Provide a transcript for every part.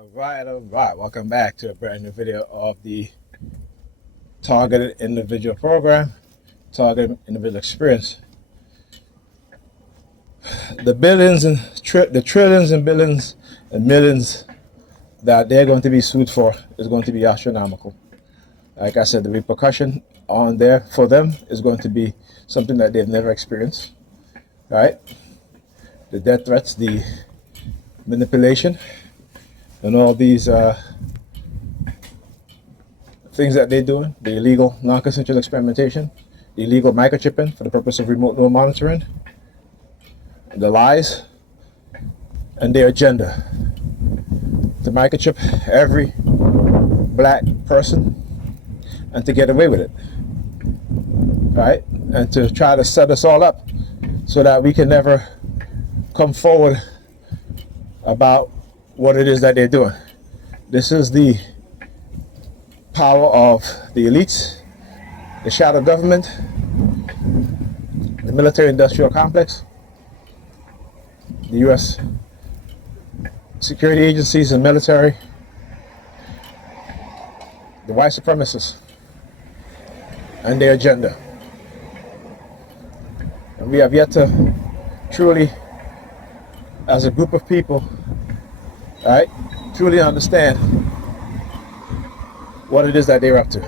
All right. Welcome back to a brand new video of the Targeted Individual Program, Targeted Individual Experience. The billions and the trillions and billions and millions that they're going to be sued for is going to be astronomical. Like I said, the repercussion on there for them is going to be something that they've never experienced. Right? The death threats, the manipulation, and all these things that they're doing, the illegal non-consensual experimentation, the illegal microchipping for the purpose of remote neural monitoring, the lies, and their agenda to microchip every black person and to get away with it, right? And to try to set us all up so that we can never come forward about what it is that they're doing. This is the power of the elites, the shadow government, the military-industrial complex, the U.S. security agencies and military, the white supremacists, and their agenda. And we have yet to truly, as a group of people, right, truly understand what it is that they're up to.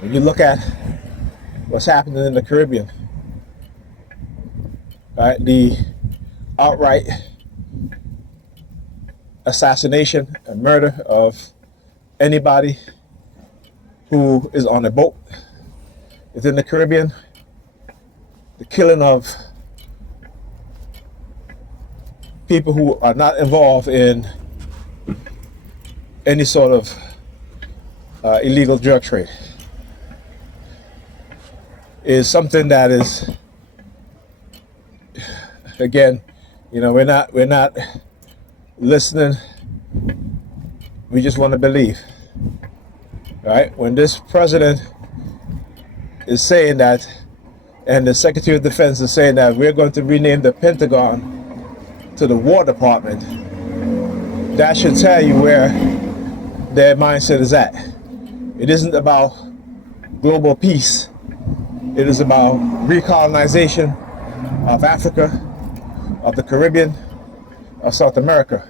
When you look at what's happening in the Caribbean, right, the outright assassination and murder of anybody who is on a boat within the Caribbean, the killing of people who are not involved in any sort of illegal drug trade is something that is, again, you know, we're not listening. We just want to believe, right? When this president is saying that, and the Secretary of Defense is saying that we're going to rename the Pentagon to the War Department, that should tell you where their mindset is at. It isn't about global peace. It is about recolonization of Africa, of the Caribbean, of South America.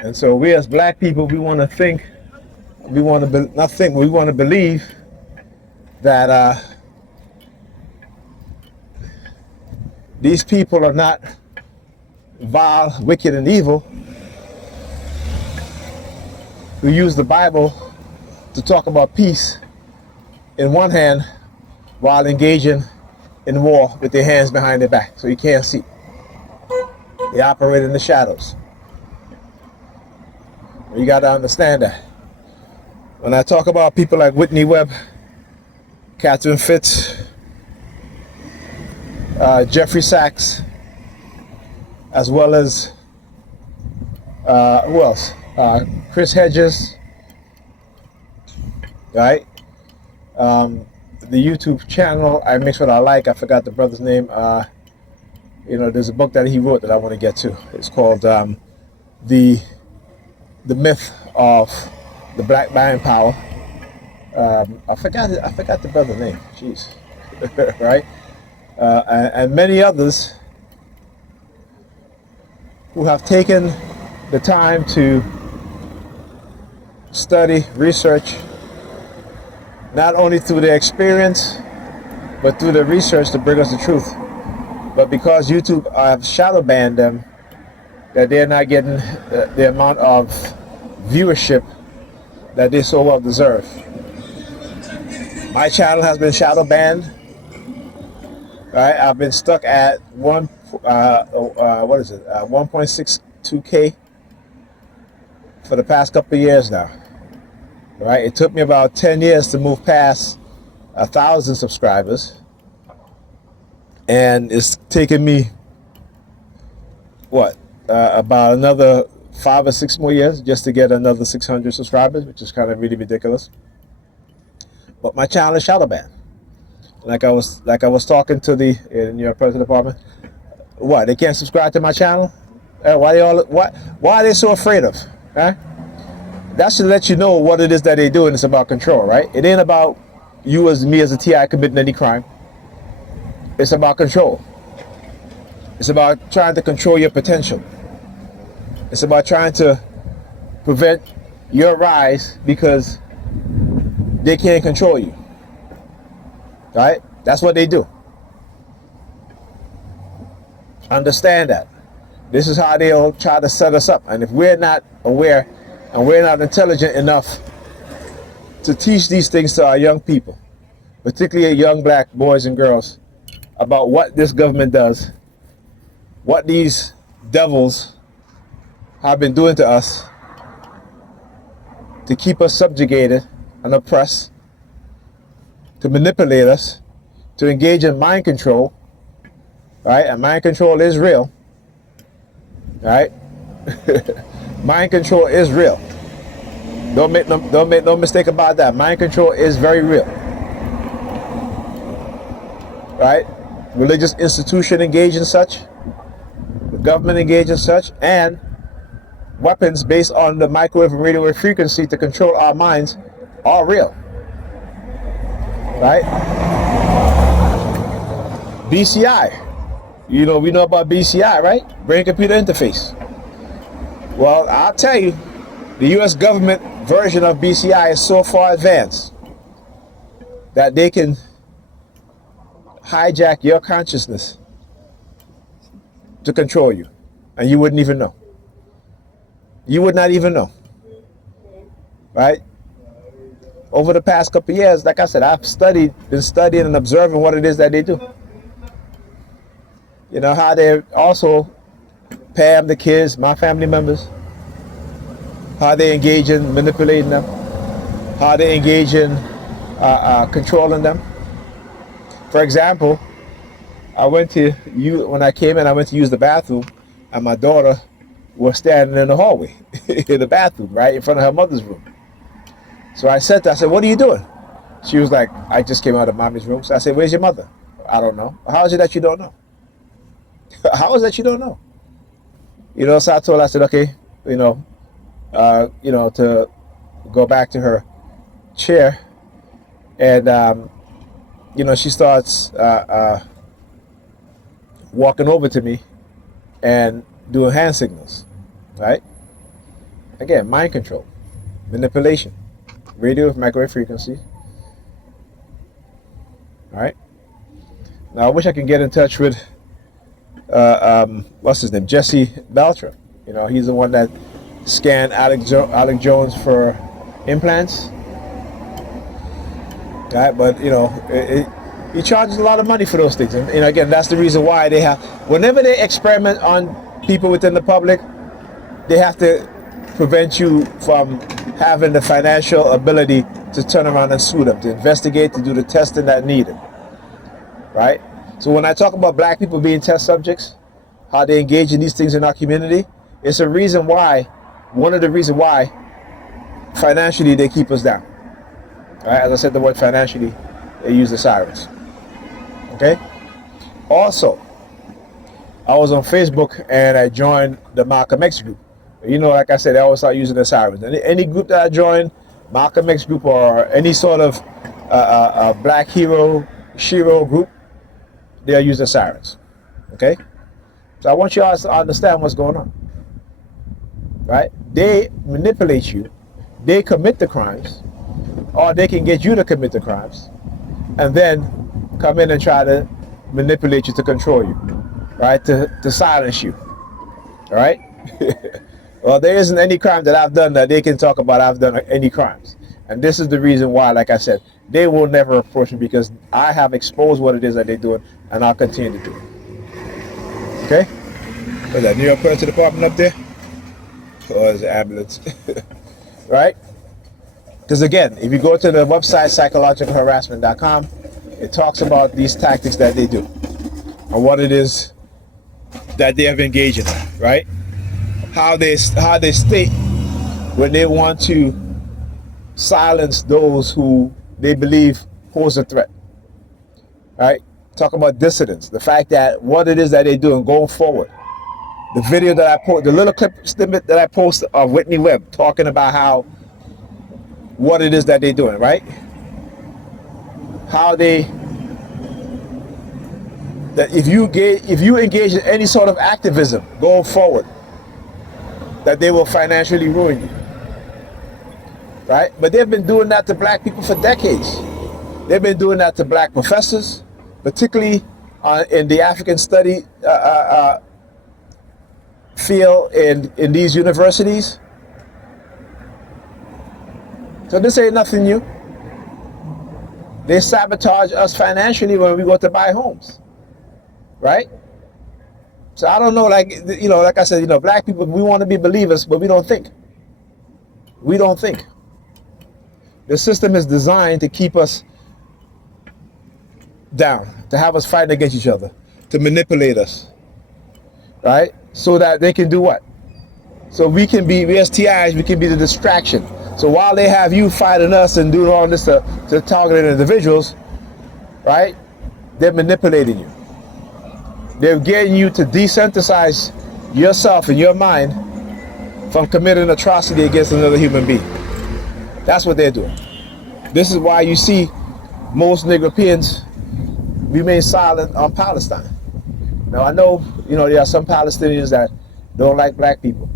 And so we as black people, we want to think, we want to believe that these people are not vile, wicked, and evil, who use the Bible to talk about peace in one hand while engaging in war with their hands behind their back so you can't see. They operate in the shadows. You got to understand that. When I talk about people like Whitney Webb, Catherine Fitz, Jeffrey Sachs, as well as who else? Chris Hedges, right? The YouTube channel I mix what I like. I forgot the brother's name. You know, there's a book that he wrote that I want to get to. It's called the Myth of the Black Buying Power. I forgot the brother's name. Jeez, right? And many others who have taken the time to study, research, not only through their experience, but through their research to bring us the truth. But because YouTube have shadow banned them, that they're not getting the amount of viewership that they so well deserve. My channel has been shadow banned. Right, I've been stuck at 1.62K for the past couple of years now. Right, it took me about 10 years to move past 1,000 subscribers, and it's taken me about another 5 or 6 more years just to get another 600 subscribers, which is kind of really ridiculous. But my channel is shadow banned. Like I was talking to the in your president department. What, they can't subscribe to my channel? Why are they so afraid of? Huh? That should let you know what it is that they do, and it's about control, right? It ain't about you as me as a TI committing any crime. It's about control. It's about trying to control your potential. It's about trying to prevent your rise because they can't control you. Right? That's what they do. Understand that. This is how they'll try to set us up. And if we're not aware and we're not intelligent enough to teach these things to our young people, particularly young black boys and girls, about what this government does, what these devils have been doing to us to keep us subjugated and oppressed, to manipulate us, to engage in mind control, right? And mind control is real, right? Mind control is real. Don't make no mistake about that. Mind control is very real, right? Religious institution engage in such, the government engage in such, and weapons based on the microwave and radio wave frequency to control our minds are real, right? BCI, we know about BCI, right? Brain computer interface. Well, I'll tell you, the US government version of BCI is so far advanced that they can hijack your consciousness to control you, and you wouldn't even know. You would not even know, right? Over the past couple of years, like I said, I've been studying and observing what it is that they do. You know, how they also Pam the kids, my family members, how they engage in manipulating them, how they engage in controlling them. For example, when I came in, I went to use the bathroom, and my daughter was standing in the hallway, in the bathroom, right in front of her mother's room. So I said, what are you doing? She was like, I just came out of mommy's room. So I said, where's your mother? I don't know. How is it that you don't know? How is that you don't know? So I told her, I said, okay, to go back to her chair. And, she starts walking over to me and doing hand signals, right? Again, mind control, manipulation, radio with microwave frequency. All right. Now I wish I could get in touch with what's his name, Jesse Beltra. He's the one that scanned Alex Jones for implants. Right, but he charges a lot of money for those things, and again, that's the reason why they have. Whenever they experiment on people within the public, they have to prevent you from having the financial ability to turn around and sue them, to investigate, to do the testing that needed. Right? So when I talk about black people being test subjects, how they engage in these things in our community, it's a reason why, one of the reasons why financially they keep us down. Right? As I said the word financially, they use the sirens. Okay? Also, I was on Facebook and I joined the Malcolm X group. Like I said, I always start using the sirens. Any group that I join, Malcolm X group or any sort of black hero, Shiro group, they'll use the sirens. Okay? So I want you all to understand what's going on. Right? They manipulate you. They commit the crimes, or they can get you to commit the crimes, and then come in and try to manipulate you to control you, right? To silence you. All right? Well, there isn't any crime that I've done that they can talk about I've done any crimes. And this is the reason why, like I said, they will never approach me, because I have exposed what it is that they're doing, and I'll continue to do it. Okay? What's that, New York Police Department up there? Or is it ambulance? Right? Because again, if you go to the website psychologicalharassment.com, it talks about these tactics that they do and what it is that they have engaged in, right? How they state when they want to silence those who they believe pose a threat. right? Talk about dissidents, the fact that what it is that they're doing going forward. The video that I post, the little clip snippet that I posted of Whitney Webb talking about how what it is that they're doing, right? How they that if you engage in any sort of activism going forward, that they will financially ruin you, right? But they've been doing that to black people for decades. They've been doing that to black professors, particularly in the African study field in these universities. So this ain't nothing new. They sabotage us financially when we go to buy homes, right? So I don't know, like I said, black people, we want to be believers, but we don't think. We don't think. The system is designed to keep us down, to have us fighting against each other, to manipulate us, right? So that they can do what? So we as TIs, we can be the distraction. So while they have you fighting us and doing all this to target individuals, right? They're manipulating you. They're getting you to desensitize yourself and your mind from committing atrocity against another human being. That's what they're doing. This is why you see most Europeans remain silent on Palestine. Now I know, there are some Palestinians that don't like black people,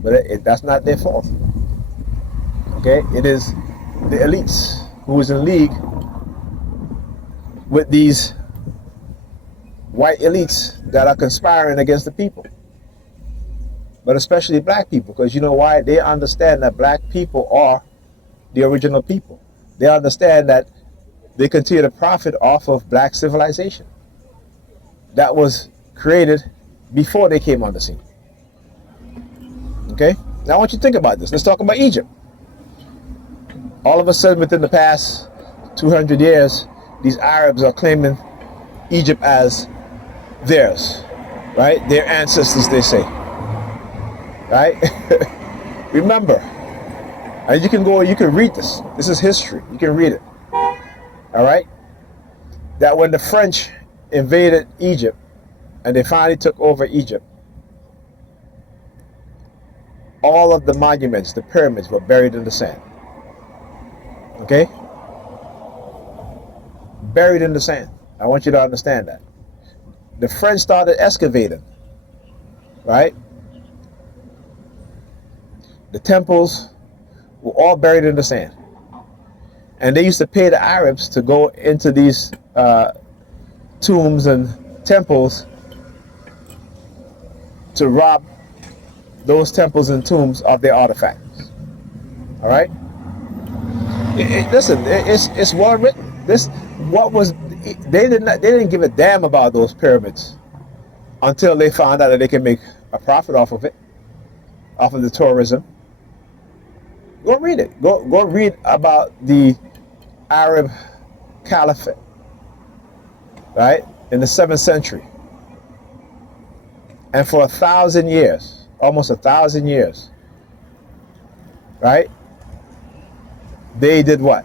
but that's not their fault. Okay, it is the elites who is in league with these white elites that are conspiring against the people, but especially black people, because you know why? They understand that black people are the original people. They understand that they continue to profit off of black civilization that was created before they came on the scene. Okay, now I want you to think about this. Let's talk about Egypt. All of a sudden, within the past 200 years, these Arabs are claiming Egypt as theirs, right? Their ancestors, they say, right? Remember, and you can read this. This is history. You can read it. All right? That when the French invaded Egypt and they finally took over Egypt, all of the monuments, the pyramids, were buried in the sand. Okay? Buried in the sand. I want you to understand that. The French started excavating, right? The temples were all buried in the sand. And they used to pay the Arabs to go into these tombs and temples to rob those temples and tombs of their artifacts. All right? Listen, it's well written. They didn't give a damn about those pyramids until they found out that they can make a profit off of it, off of the tourism. Go read it. Go read about the Arab Caliphate, right, in the 7th century. And for 1,000 years, almost 1,000 years, right, they did what?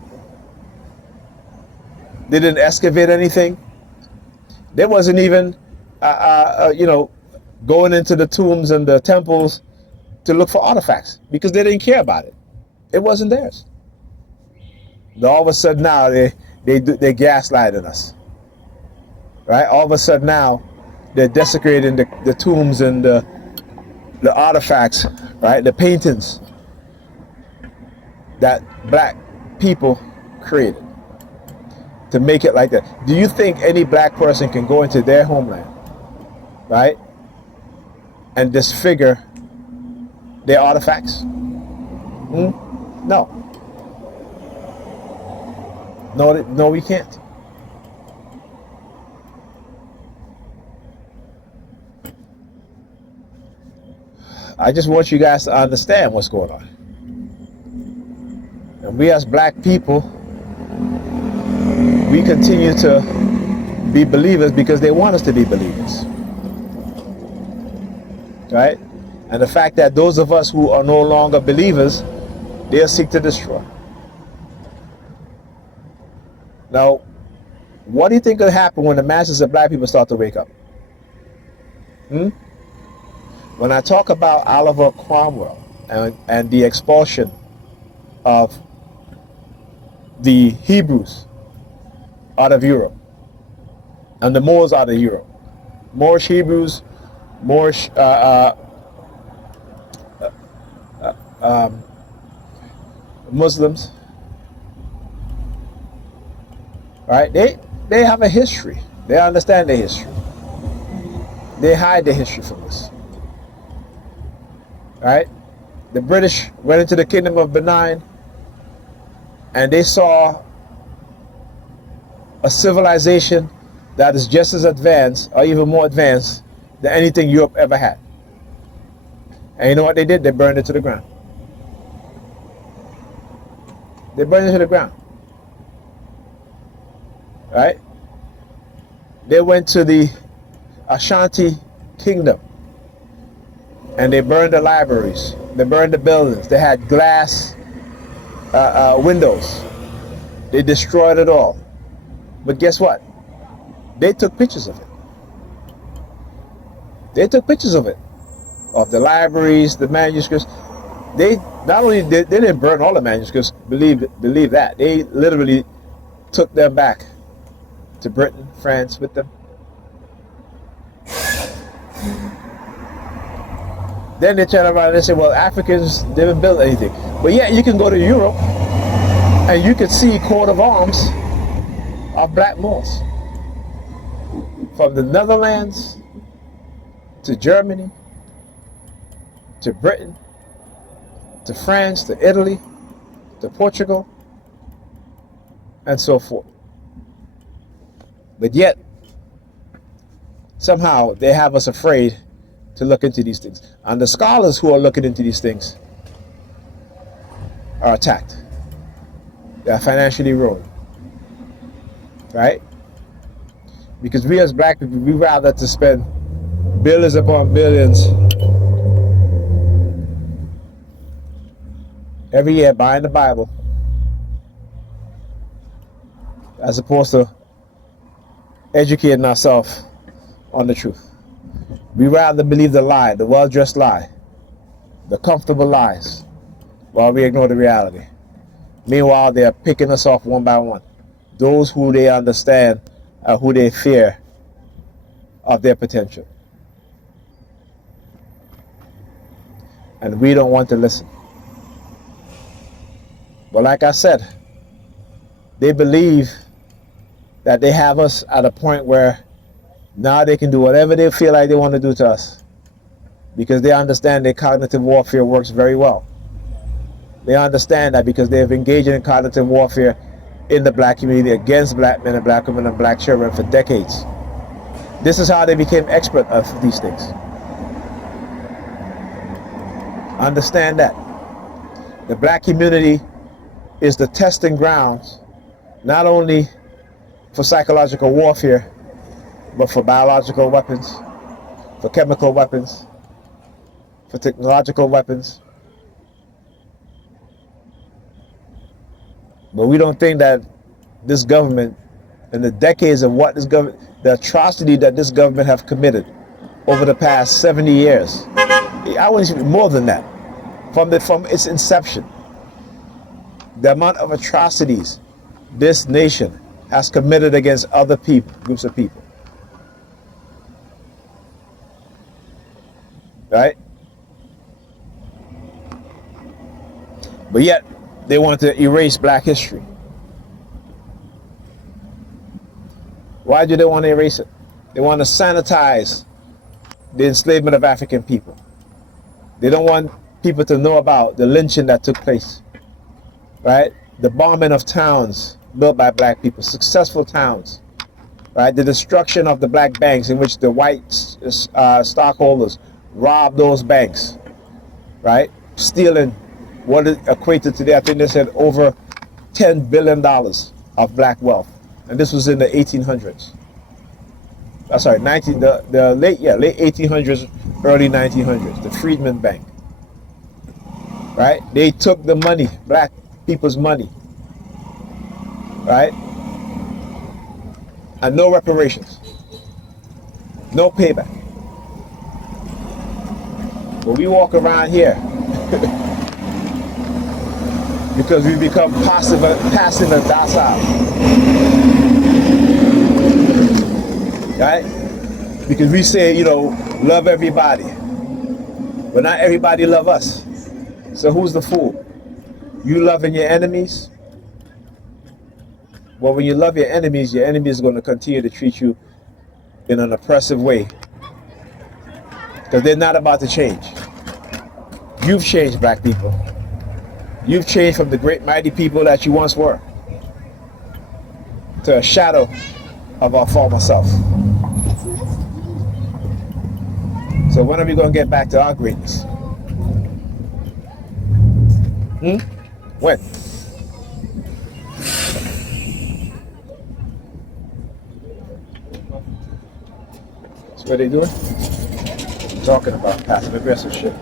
They didn't excavate anything. They wasn't even, going into the tombs and the temples to look for artifacts because they didn't care about it. It wasn't theirs. But all of a sudden now they're gaslighting us, right? All of a sudden now they're desecrating the tombs and the artifacts, right? The paintings that black people created to make it like that. Do you think any black person can go into their homeland, right, and disfigure their artifacts? No. No, we can't. I just want you guys to understand what's going on. And we as black people, we continue to be believers because they want us to be believers. Right? And the fact that those of us who are no longer believers, they'll seek to destroy. Now, What do you think will happen when the masses of black people start to wake up? Hmm? When I talk about Oliver Cromwell and the expulsion of the Hebrews out of Europe and the Moors out of Europe, Moorish Hebrews, Moorish Muslims, right? They have a history. They understand their history. They hide their history from us, right? The British went into the Kingdom of Benin and they saw a civilization that is just as advanced or even more advanced than anything Europe ever had. And you know what they did? They burned it to the ground. They burned it to the ground. Right? They went to the Ashanti Kingdom and they burned the libraries. They burned the buildings. They had glass windows. They destroyed it all. But guess what? They took pictures of it. They took pictures of it, of the libraries, the manuscripts. They not only they didn't burn all the manuscripts. Believe that. They literally took them back to Britain, France with them. Then they turn around and they say, well, Africans didn't build anything. But yet you can go to Europe and you can see coat of arms of black Moors. From the Netherlands to Germany to Britain to France to Italy to Portugal and so forth. But yet, somehow they have us afraid to look into these things. And the scholars who are looking into these things are attacked. They are financially ruined. Right? Because we as black people, we rather to spend billions upon billions every year buying the Bible as opposed to educating ourselves on the truth. We rather believe the lie, the well-dressed lie, the comfortable lies, while we ignore the reality. Meanwhile, they are picking us off one by one. Those who they understand are who they fear of their potential. And we don't want to listen. But like I said, they believe that they have us at a point where now they can do whatever they feel like they want to do to us because they understand that cognitive warfare works very well. They understand that because they have engaged in cognitive warfare in the black community against black men and black women and black children for decades. This is how they became expert of these things. Understand that. The black community is the testing grounds not only for psychological warfare, but for biological weapons, for chemical weapons, for technological weapons. But we don't think that this government, in the decades of what this government, the atrocity that this government have committed over the past 70 years, I wouldn't say more than that, from its inception, the amount of atrocities this nation has committed against other people, groups of people. Right? But yet, they want to erase black history. Why do they want to erase it? They want to sanitize the enslavement of African people. They don't want people to know about the lynching that took place. Right? The bombing of towns built by black people, successful towns. Right? The destruction of the black banks in which the white stockholders robbed those banks. Right? Stealing what is equated today, I think they said over $10 billion of black wealth. And this was in the 1800s. Sorry, the late 1800s, early 1900s, the Freedmen Bank. Right? They took the money, black people's money. Right? and no reparations, no payback. But we walk around here because we become passive and docile, right? Because we say, you know, love everybody, but not everybody love us. So who's the fool? You loving your enemies? Well, when you love your enemies are going to continue to treat you in an oppressive way because they're not about to change. You've changed, black people. You've changed from the great mighty people that you once were to a shadow of our former self. So when are we going to get back to our greatness? When? That's what they doing? Talking about passive aggressive shit.